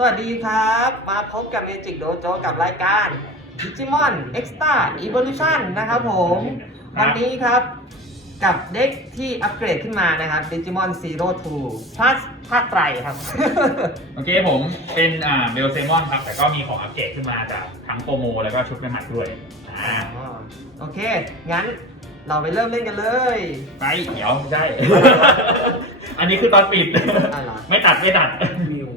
สวัสดีครับ มาพบกับ Magic Dojo กับรายการ Digimon Extra Evolution นะครับผมครับวันนี้ครับกับเด็กที่อัปเกรดขึ้นมานะครับ Digimon Zero Two Plus ภาคไตรครับ โอเคผมเป็นอ่าเบลเซมอนครับ แต่ก็มีของอัปเกรดขึ้นมาจากทั้งโปรโม แล้วก็ชุดใหม่ๆด้วยอ่าอ๋อโอเค งั้นเราไปเริ่มเล่นกันเลย ไปเดี๋ยวไม่ใช่ อันนี้คือตอนปิดอะเหรอ ไม่ตัดไม่ตัด มิว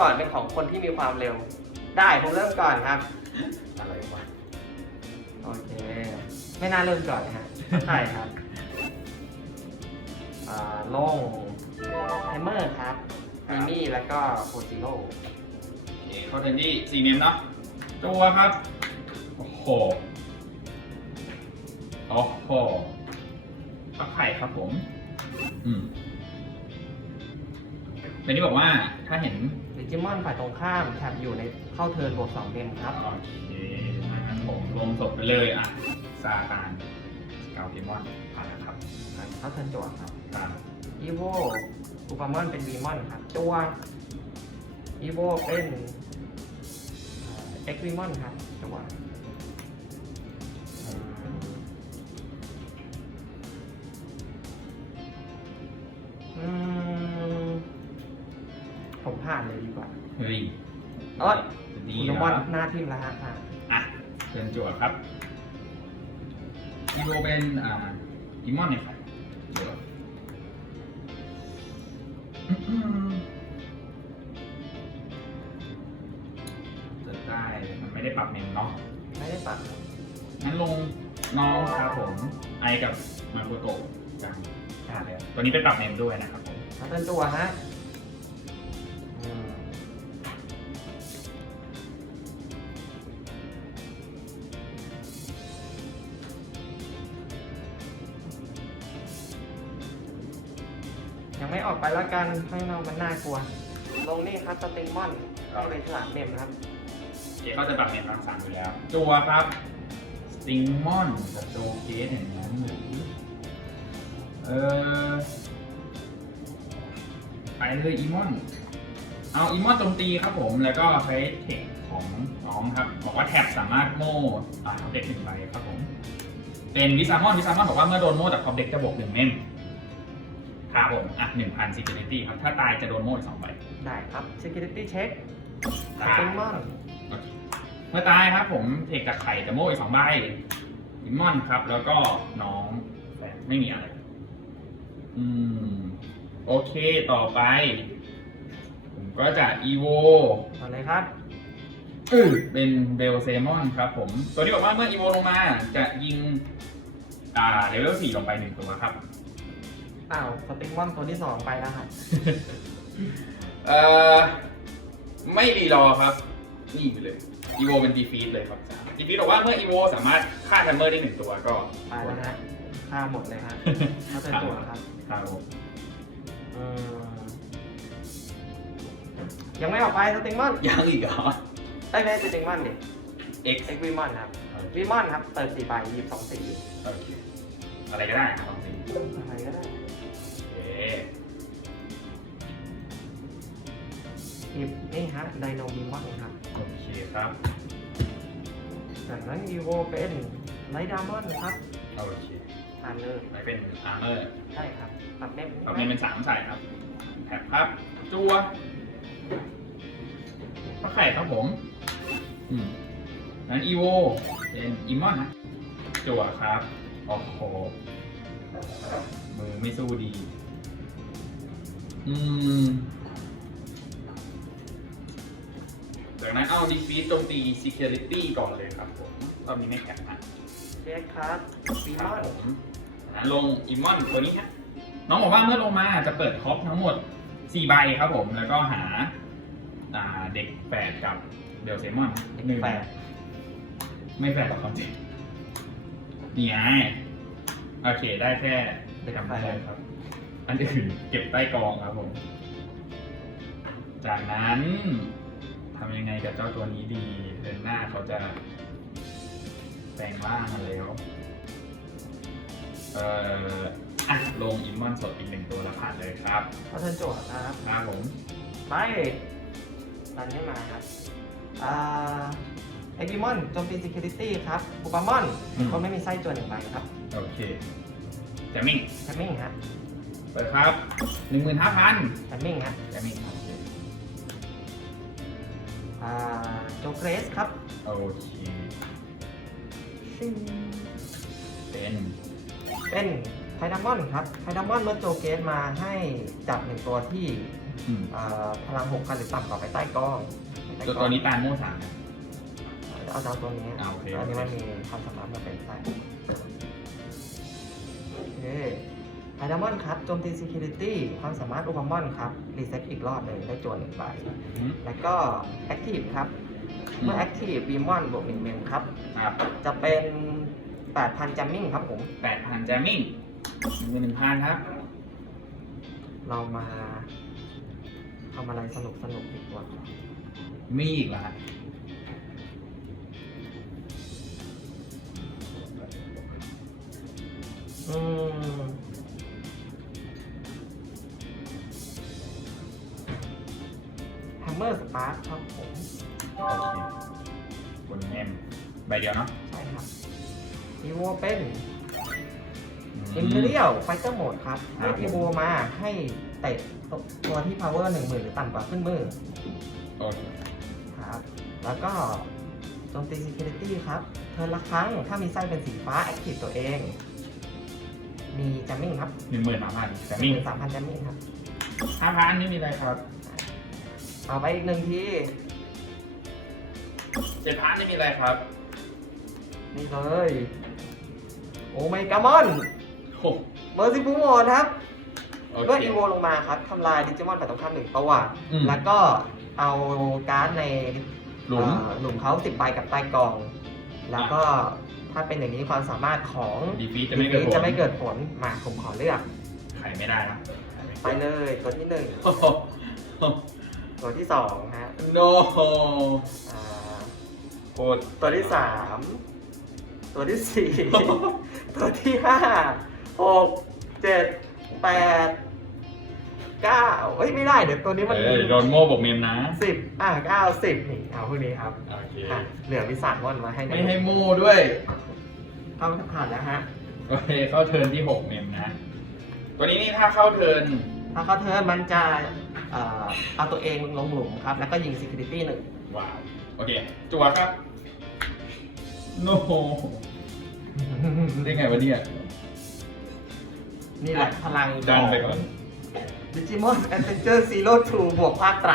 ก่อนเป็นของคนที่มีความเร็ว ได้ผมเริ่มก่อนครับ อะไรวะโอเค ไม่น่าเริ่มก่อนนะฮะ ใช่ครับอ่าโล่งแฮมเมอร์ครับมีมี่แล้วก็โคจิโร่โอเคเข้าเทนที่สี่เมมเนาะตัวครับ โอ้โห โอ้โหฟักไข่ครับผม อืมในนี้บอกว่าถ้าเห็น จิมอนฝ่ายตรงข้ามแถบอยู่ในเข้าเทิร์นบวกสองเกมครับ โอเคนะครับผมลงศพไปเลยอะซาตานสกาวเกมอนผ่านแล้วครับเข้าเทิร์นจั่วครับผ่านอีโวอุปามอนเป็นดีมอนครับจั่วอีโวเป็นเอ็กวิมอนครับจั่วอื ดีกว่าเฮ้ยเอ้ยจะดีคุณเหรมออนหน้าทิมแล้วฮะผ่านอะเชิญจวดครับอีโวเป็นอ่าอีมอนเนี่ยครับเดี๋ยวอืมจะได้มันไม่ได้ปรับเมมเนาะไม่ได้ปัดงั้นลงน้องครับผมไอกับมาโคโตะกันอ่าเลยตัวนี้ไปปรับเมมด้วยนะครับผมเข้าเทิร์นจั่วฮะ ยังไม่ออกไปแล้วกันให้เรามันน่ากลัว ลงนี่ครับสติงมอนเข้าไปสนามเด็มครับเดี๋ยวเขาจะปรับเมมทางสั่งอยู่แล้วตัวครับ สติงมอนกับโจเกสอย่างนั้นหรือเออไปเลยอีมอน เอาอีมอนโจมตีครับผม แล้วก็ใช้เทคของน้องครับ บอกว่าแท็บสามารถโม่อ่าเด็กหนึ่งใบครับผม เป็นวิซามอนวิซามอนบอกว่าเมื่อโดนโม่จากคอมเด็กจะบวกหนึ่งเมม ครับผมอะหนึ่งพันซิกิลิตี้ครับ ถ้าตายจะโดนโม่อีกสองใบได้ครับ security check สติงมอนเมื่อตายครับผมเทคจากไข่จะโม่อีกสองใบอิมมอนครับ แล้วก็น้องแฟนไม่มีอะไร อืม โอเคต่อไป ผมก็จะอีโวต่อเลยครับเออเป็นเบลเซมอนครับผม ตัวนี้บอกว่าเมื่ออีโวลงมาจะยิง อ่าเลเวลสี่ลงไปหนึ่งตัวครับ อ้าวสติงมอนตัวที่สองไปแล้วครับเอ่อไม่รีรอครับ นี่ไปเลยอีโวเป็นดีฟีดเลยครับดีฟีดบอกว่าเมื่ออีโวสามารถฆ่าแฮมเมอร์ได้หนึ่งตัวก็ไปแล้วนะฆ่าหมดเลยฮะเข้าเทิร์นจั่วครับครับผมอืมยังไม่ออกไปสติงมอนยังอีกเหรอได้ไหมสติงมอนดิ X เอ็กวิมอนครับวิมอนครับเติมสี่ใบหยิบสองสีโอเคอะไรก็ได้ครับจริงอะไรก็ได้โอเค หยิบนี่ฮะไดโนวิมอนครับโอเคครับ จากนั้นอีโวเป็นไลดามอนครับโอเคทานเลยไม่เป็นอาร์เมอร์ใช่ครับปรับเน็ตตอนนี้เป็นสามใส่ครับแท็บครับ จัวก็ไข่ครับผม อืมนั้นอีโวเป็นอีมอนนะจัวครับ โอ้โหมือไม่สู้ดี อืม จากนั้นเอาดีฟีโจมตี security ก่อนเลยครับผมรอบนี้ไม่แข็งนะเช็คครับวิคมรัอบนผมอ่าลงอิมอนตัวนี้ครับน้องบอกว่าเมื่อลงมาจะเปิดท็อปทั้งหมด 4 ใบครับผม แล้วก็หาอ่าเด็กแฝดกับเดลเซมอนหนึ่งแปดไม่แฝดหรอกความจริงนี่ไงโอเคได้แค่เด็กจำไฟไม่ได้ครับ อันอื่นเก็บใต้กองครับผม จากนั้นทำยังไงกับเจ้าตัวนี้ดีเดือนหน้าเขาจะแปลงร่างมาแล้วเอ่ออะลงอิมมอนสดอีกหนึ่งตัวแล้วผ่านเลยครับเขาเทิร์นโจทย์ครับครับผมไปรันขึ้นมาครับอ่าไอบิมอนโจมตี security ครับบูปามอนอืมก็ไม่มีไส้ตัวหนึ่งใบครับ โอเคแจมมิ่งแคมมิ่งฮะ เปิดครับหนึ่งหมื่นห้าพันแคมมิ่งฮะแจมมิ่งโอเคอ่าโจเกรสครับโอเคเป็นเป็นไทดามอนครับไทดามอนเมื่อโจเกรสมาให้จับหนึ่งตัวที่อืมอ่าพลังหกพันหรือต่ำกว่าไปใต้กล้องใต้กตัวล้ตัอวงนี้ตาโม่สามนะ เอาเจ้าตัวนี้อ่าโอเคตัวนี้โอเคมันมีความสามารถมาเป็นไส้โอเค ไทดามอนครับโจมตี security ความสามารถอุปมอนครับ รีเซ็ตอีกรอบหนึ่งได้จวนหนึ่งใบอืมแล้วก็ Active ครับ เมื่อ Active b e a m o n บวก1เมมครับ ครับจะเป็น8,000 jamming ครับผมแปดพันแจมมิ่งหนึ่งหนึ่งพันครับ เรามาทำอะไรสนุกสนุกดีกว่า มีอีกเหรอฮะอืม Hammer Spark ครับผม โอเคบนเอ็มใบเดียวเนาะใช่ครับ e v o เป็นอืม Imperial Fighter Mode ครับครัให้บผม e v o มาให้เตะตัวที่ power 10,000หรือต่ำกว่าขึ้นมือโอเคครับ แล้วก็โจมตี security ครับ เทิร์นละครั้ง ถ้ามีไส้เป็นสีฟ้า active ตัวเอง มี jamming ครับหนึ่งหมื่นสามพันแจมมิ่งสามพัน jamming ครับห้าพันไม่มีอะไรครับ เอาไปอีกหนึ่งทีเจ็ดพันไม่มีอะไรครับนี่เลย โอเมกามอนโอ้เมอร์ซิฟูโมดครับ โอก็เคอีโวลงมาครับทำลายดิจิมอนฝ่ายตรงข้ามหนึ่งตัว อืม แล้วก็เอาการ์ดในหลุม เอ่อหลุมเขาสิบใบกับใต้กอง แล้วก็ถ้าเป็นอย่างนี้ความสามารถของดีฟีจะไม่เกิดผลจะไม่เกิดผลมาผมขอเลือก ไขไม่ได้นะไปเลยตัวที่หนึ่งโอ้โห ตัวที่สองฮะโนอ่าโคตรตัวที่สามตัวที่สี่ ตัวที่ห้าหกเจ็ดแปดเก้าเฮ้ยไม่ได้เดี๋ยวตัวนี้มันเอ้ยโดนโม่บอกเมมนะ สิบอะเก้าสิบนี่เอาพวกนี้ครับโอเค อะเหลือวิสานมอนมาให้ไม่ให้โม่ด้วยเข้าผ่านแล้วฮะ โอเค เข้าเทิร์นที่หกเมมนะ ตัวนี้นี่ถ้าเข้าเทิร์นถ้าเขาเทิร์นมันจะ เอ่อเอาตัวเองลงหลุมครับ แล้วก็ยิง security หนึ่งว้าว โอเค จัวครับ โนได้ไงวะเนี่ย นี่แหละพลังดันไปก่อน ดิจิมอนแอดเวนเจอร์ซีโร่ทูบวกภาคไตร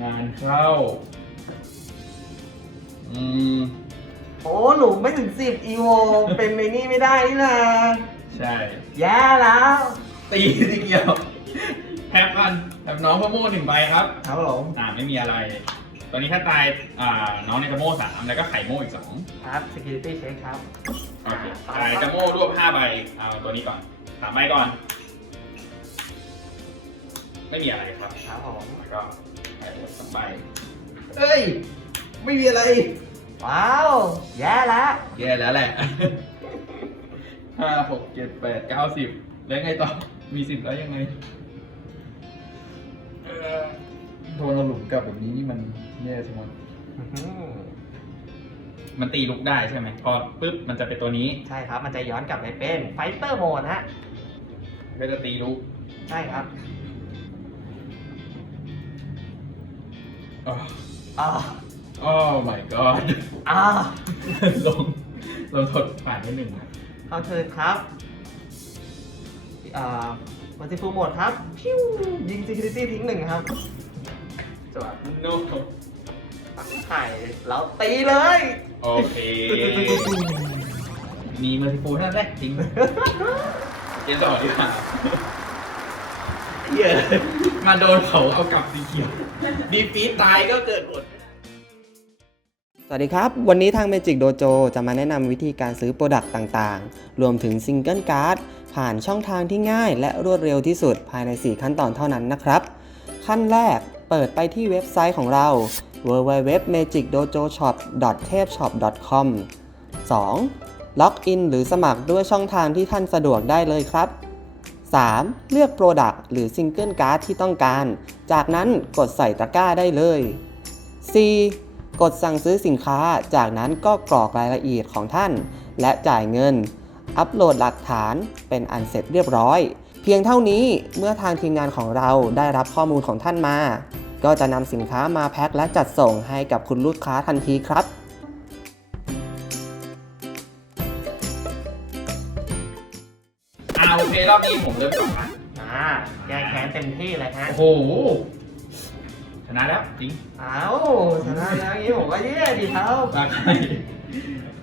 งานเข้า อืม โอ้หลุมไม่ถึงสิบอีโว เป็นในนี่ไม่ได้นี่นะ ใช่ แย่แล้วตีสิเกี่ยวแทบกันแถบน้องพะโม่หนึ่งใบครับครับผมอ่าไม่มีอะไร ตอนนี้ถ้าตายอ่าน้องในจะโม่สามแล้วก็ไข่โม่อีกสองครับ security check ครับ โอเคตายจะโม่รวบห้าใบเอาตัวนี้ก่อนสามใบก่อน ไม่มีอะไรครับครับผมแล้วก็ไข่หมดสองใบเอ้ย ไม่มีอะไร ว้าว แย่แล้วแย่แล้วแหละ ห้าหกเจ็ดแปดเก้าสิบแล้วไงต่อ มีสิบแล้วยังไงเอ่อโดนเราหลุมกลับแบบนี้นี่มันแย่จังวะอื้อหือมันตีลุกได้ใช่ไหมพอปุ๊บมันจะเป็นตัวนี้ ใช่ครับ มันจะย้อนกลับไปเป็นไฟเตอร์โหมดฮะก็จะตีลุก ใช่ครับอ๋ออ่าโอ้ my god อ่าลงลงทดผ่านไปหนึ่งนะ เข้าเทิร์นครับอ่ามัลติฟูโหมดครับพิ้วยิง security ทิ้งหนึ่งครับจวดโนปักไข่แล้วตีเลย โอเค มีเมอร์ซิฟูนั่นแหละจริงเกมต่อดีกว่าเหี้ยมาโดนเขาเอากลับสีเขียวดีฟีตตายก็เกิดผล สวัสดีครับ วันนี้ทาง Magic Dojo จะมาแนะนำวิธีการซื้อโปรดักต์ต่างๆ รวมถึงซิงเกิลการ์ดผ่านช่องทางที่ง่ายและรวดเร็วที่สุดภายใน 4 ขั้นตอนเท่านั้นนะครับ ขั้นแรกเปิดไปที่เว็บไซต์ของเรา www.magicdojoshop.tapeshop.com 2. ล็อกอินหรือสมัครด้วยช่องทางที่ท่านสะดวกได้เลยครับ 3. เลือก Product หรือ Single Card ที่ต้องการ จากนั้นกดใส่ตะกร้าได้เลย 4. กดสั่งซื้อสินค้า จากนั้นก็กรอกรายละเอียดของท่าน และจ่ายเงิน อัปโหลดหลักฐานเป็นอันเสร็จเรียบร้อย เพียงเท่านี้เมื่อทางทีมงานของเราได้รับข้อมูลของท่านมา ก็จะนำสินค้ามาแพ็คและจัดส่งให้กับคุณลูกค้าทันทีครับอ่าโอเครอบนี้ผมเริ่มก่อนนะอ่าแก้แค้นเต็มที่เลยฮะ โอ้โห ชนะแล้วจริงอ้าวชนะแล้วอย่างนี้ผมก็แย่ดีครับมาใคร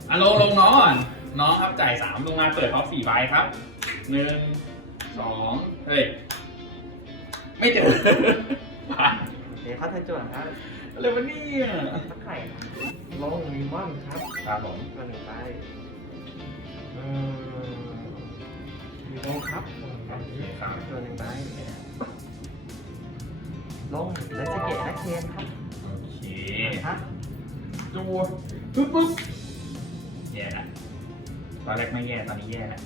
อะลงลงน้องก่อนน้องครับจ่ายสามลงมาเปิดท็อปสี่ใบครับหนึ่งสองเฮ้ย ไม่เจอผ่านเดี๋ยวเขาเทิร์นจวนครับอะไรวะเนี่ยสักไข่ลงมีมอนครับครับผมมาหนึ่งใบอืมมีโลครับตัวหนึ่งใบ ลงและสเกตและเคนครับโอเคครับจูปึ๊บปึ๊บแย่ละตอนแรกไม่แย่ตอนนี้แย่แล้ว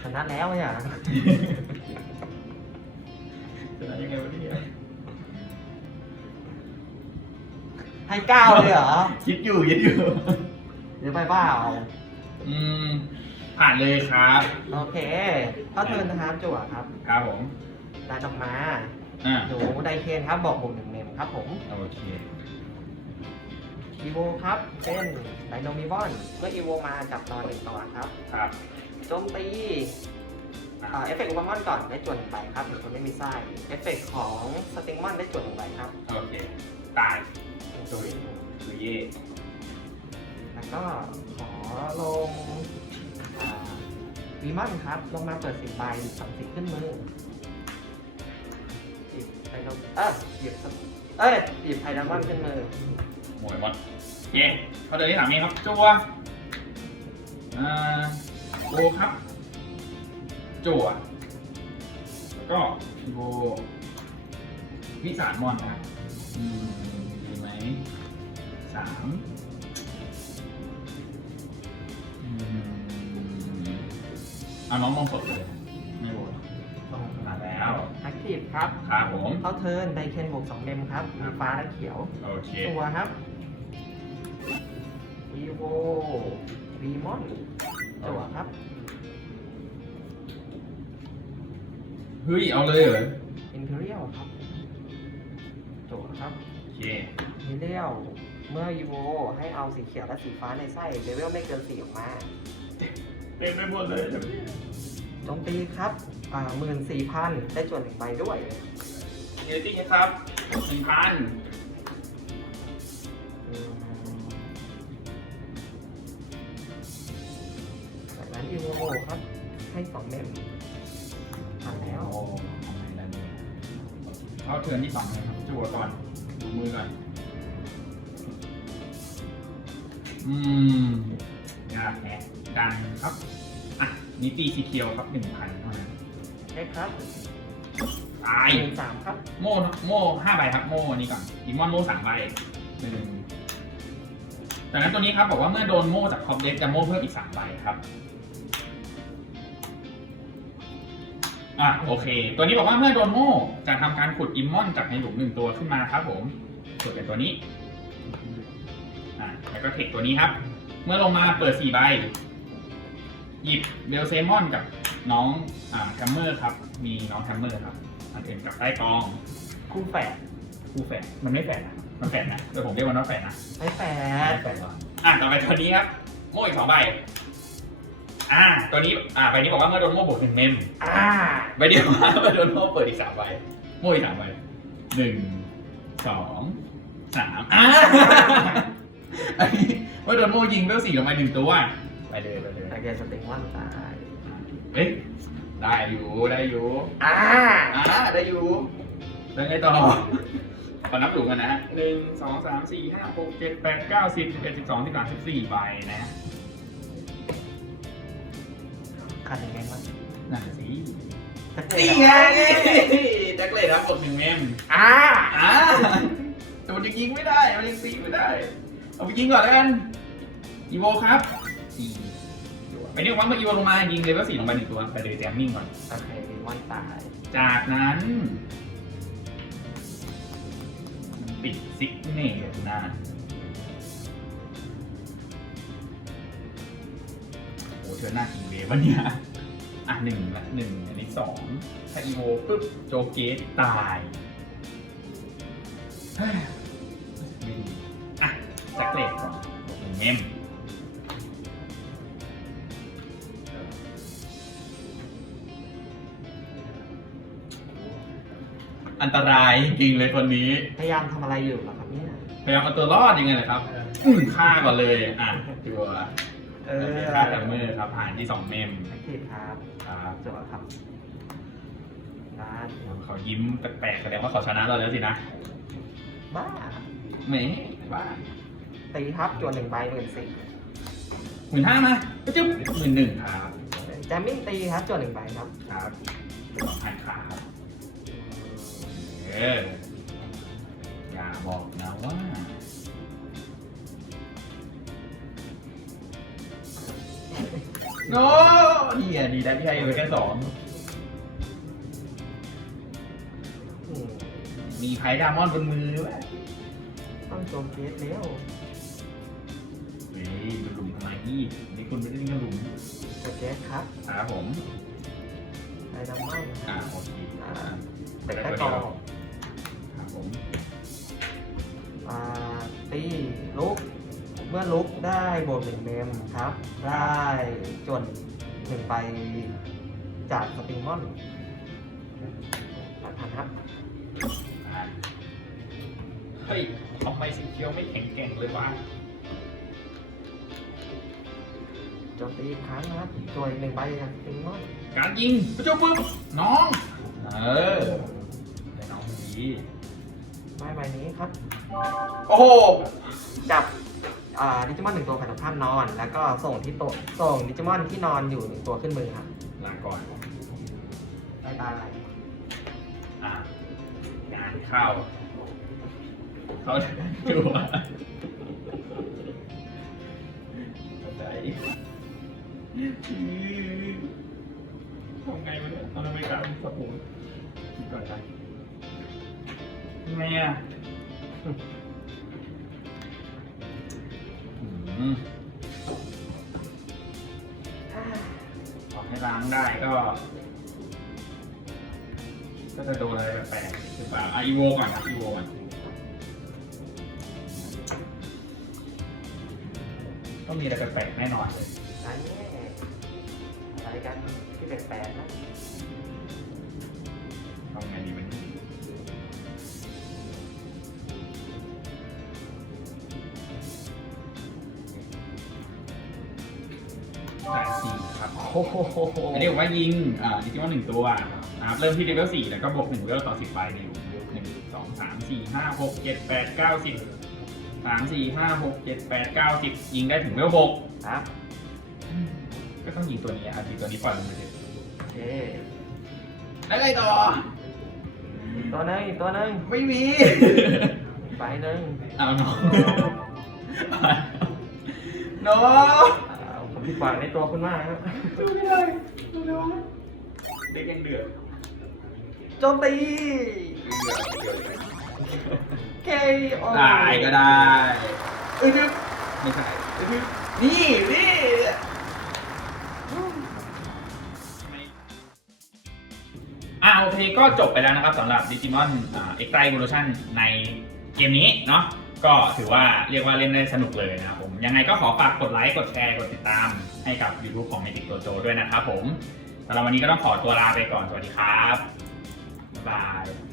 ชนะแล้วเนี่ยจะได้ยังไงวะเนี่ยให้เก้าเลยเหรอ คิดอยู่คิดอยู่หรือไปเปล่าอืมผ่านเลยครับ โอเคก็เทิร์นนะครับจั่วครับ ครับผม ได้ดอกมา อ่าหนูไดเคนครับบอกบวกหนึ่งเมมครับผมโอเค อีโวครับ เป็นไดโนมิวอนเมื่ออีโวมาจับตอนหนึ่งตัวครับครับโจมตีอ่าเอฟเฟกต์อุปมอนก่อนได้จวนหนึ่งใบครับหรือคนไม่มีไส้เอฟเฟกต์ของสติงมอนได้จวนหนึ่งใบครับโอเค ตายตุยตุยเย่แล้วก็ขอลงวีมอนครับ ลงมาเปิดสิบใบสองสีขึ้นมือ หยิบไดโนเออหยิบสเอ้ยหยิบไดโนมอนขึ้นมือหมวยบอลเย่เขาเดินที่สามเองครับจัวอ่าโบครับจั่วแล้วก็โบวิสานมอนนะครับอืมดีไหมสามอืมเอาน้องลงสดเลย คทีฟครับครับผม เข้าเทิร์นไดเคนบวกสองเมมครับมีฟ้าและเขียวโอเค ตัวครับวีโววีมอนตัวครับเฮ้ย เอาเลยเหรออินเทอรียลครับตัวครับโอเคมิเรียลเมื่ออีโวให้เอาสีเขียวและสีฟ้าในไส้เลเวลไม่เกินสี่ออกมาเต็มไปหมดเลยโจมตีครับอ่า หมื่นสี่พันได้จวนหนึ่งใบด้วยเยตี้ครับหนึ่งพันอืมจากนั้นอีโวครับ ให้สองเมมผ่านแล้วโอ้ทำไมล่ะเนี่ยเข้าเทิร์นที่สองเลยครับจั่วก่อนดูมือก่อนอืมยากแฮะดันครับ อะนี่ตีสีเขียวครับหนึ่งพันเท่านั้น ใช่ครับตายหนึ่งสามครับโม่โม่ห้าใบครับโม่อันนี้ก่อนอีมอนโม่สามใบหนึ่งจากนั้นตัวนี้ครับบอกว่าเมื่อโดนโม่จากคอมเด็กจะโม่เพิ่มอีกสามใบครับอะโอเค ตัวนี้บอกว่าเมื่อโดนโม่จะทำการขุดอิมมอนจากในหลุมหนึ่งตัวขึ้นมาครับผมขุดเป็นตัวนี้อะแล้วก็เทคตัวนี้ครับ เมื่อลงมาเปิดสี่ใบ หยิบเบลเซมอนกับน้องอ่าแคมเมอร์ครับ มีน้องแคมเมอร์ครับอันอื่นกับใต้กอง คู่แฝดคู่แฝดมันไม่แฝดนะมันแฝดนะแต่ผมเรียกมันว่าแฝดนะไม่แฝไม่ดแฝดวะอะต่อไปตัวนี้ครับโม่อีกสองใบอ่าตัวนี้อ่าใบนี้บอกว่าเมื่อโดนโม่บวกหนึ่งเมมอ่าใบเดียวมาเมื่อโดนโม่เปิดอีกสามใบโม่อีกสามใบหนึ่งสองสามอ่าอันนี้เมื่อโดนโม่ยิงเวลสี่ลงมาหนึ่งตัวไปเลยไปเลย แต่แกสติงวันตายเอ๊ะได้อยู่ได้อยู่อ่าอ่าได้อยู่แล้วไงต่อไปอนับถูกกันนะหนึ่งสองสามสี่ห้าหกเจ็ดแปดเก้าสิบสิบเอ็ดสิบสองสิบสามสิบสี่ใบนะขาดยังไงบ้างนั่นสิจะเกนี่ลีไงยดจักเลยครับกดหนึ่งเมมอ่าอ่าแต่มันยังยิงไม่ได้ มันยังตีไม่ได้ เอาไปยิงก่อนแล้วกันอีโวครับ อีไปนี่ว่าเมื่ออีโวลงมายิงเลยว่าสี่ลงไปหนึ่งตัวไปเลยแจมมิ่งก่อน โอเควันตายจากนั้นปิดซิกเนตนะโอ้เธอหน้ากี่เวฟวะเนี่ย อะหนึ่งละหนึ่งอันนี้สองถ้าอีโวปุ๊บโจเกตตายเฮ้ยไม่ดีอะจักเลดก่อนบอกหนึ่งเมม อันตรายจริงๆเลยคนนี้ พยายามทำอะไรอยู่เหรอครับเนี่ยพยายามเอาตัวรอดยังไงเลยครับอืมฆ่าก่อนเลยอะตัวเออฆ่าแทมเมอร์ครับผ่านที่สองเมมแอคทีฟครับครับจบครับบ้านเขายิ้มแปลกๆแสดงว่าเขาชนะเราแล้วสินะบ้าเหม่บ้าตีครับจวนหนึ่งใบหมื่นสี่หมื่นห้ามาก็จึ๊บหมื่นหนึ่งครับแจมมิ่งตีครับจวนหนึ่งใบครับครับสองพันครับ เออ อย่าบอกนะว่าโน้นี่อะดีได้พี่ให้ไปแค่สองอืมมีไพ่ดามอนบนมือด้วย ต้องโจมเกสเร็วเฮ้ยมันหลุมทำไมพี่นี่คุณไม่ได้เล่นกระหลุมโจเกสครับครับผมไดนามิคอ่ารับโอเคอ่าอ่าแต่แค่กอ มื่อลุกได้บวกหนึ่งเมมครับ ได้จนหนึ่งไปจากสปริงมอนหลักพันครับอ่าเฮ้ยทำไมสีเขียวไม่แข็งแกร่งเลยวะโจมตีอีกครั้งนะครับตัวอีกหนึ่งใบจากสปริงมอนการยิงประจุปุ๊บน้อง เออได้น้องดีใบใบนี้ครับ โอ้โห จับอ่า ดิจิมอนหนึ่งตัวฝ่ายตรงข้ามนอน แล้วก็ส่งที่โต๊ะส่งดิจิมอนที่นอนอยู่หนึ่งตัวขึ้นมือครับลาก่อนได้ตายอ่างานเข้าเขาจัวเข้าใจทำไงวะเนี่ยตอนนั้นไม่กล้าสปูนคิดก่อนนะทำไงอะ ออกให้ล้างได้ก็ ก็จะโดนอะไรแปลกๆหรือเปล่าอะอีโวก่อนนะอีโวก่อนต้องมีอะไรแปลกๆแน่นอนเลยอะไรเนี่ยอะไรกันที่แปลกๆนะ อ้โหอันนี้ผมว่ายิง อ่าดิจิมอนหนึ่งตัวนะครับเริ่มที่เลเวลสี่แล้วก็บวกหนึ่งเลเวลต่อสิบใบเนี่ยหนึ่งสองสามสี่ห้าหกเจ็ดแปดเก้าสิบสามสี่ห้าหกเจ็ดแปดเก้าสิบยิงได้ถึงเลเวลหกครับก็ต้องยิงตัวนี้อะยิงตัวนี้ปล่อยลงมาเลยโอเคแล้วไงต่อ อีกตัวหนึงอีกตัวหนึงไม่มีอีกใบหนึ่งเอาน้องน้องอ่า ผมผิดหวังในตัวคุณมากครับดูไม่ได้ดูไม่ได้เด็กยังเดือดโจมตีเคโอได้ก็ได้เอ้ยไม่ใช่เอ้ยนี่นี่อ่าโอเคก็จบไปแล้วนะครับสำหรับ Digimon อ่า Extra Evolution ในเกมนี้เนาะ ก็ถือว่าเรียกว่าเล่นได้สนุกเลยนะครับผม ยังไงก็ขอฝากกดไลค์ กดแชร์ กดติดตามให้กับ YouTube ของ Magic Dojo ด้วยนะครับผมสำหรับวันนี้ก็ต้องขอตัวลาไปก่อน สวัสดีครับ บ๊ายบาย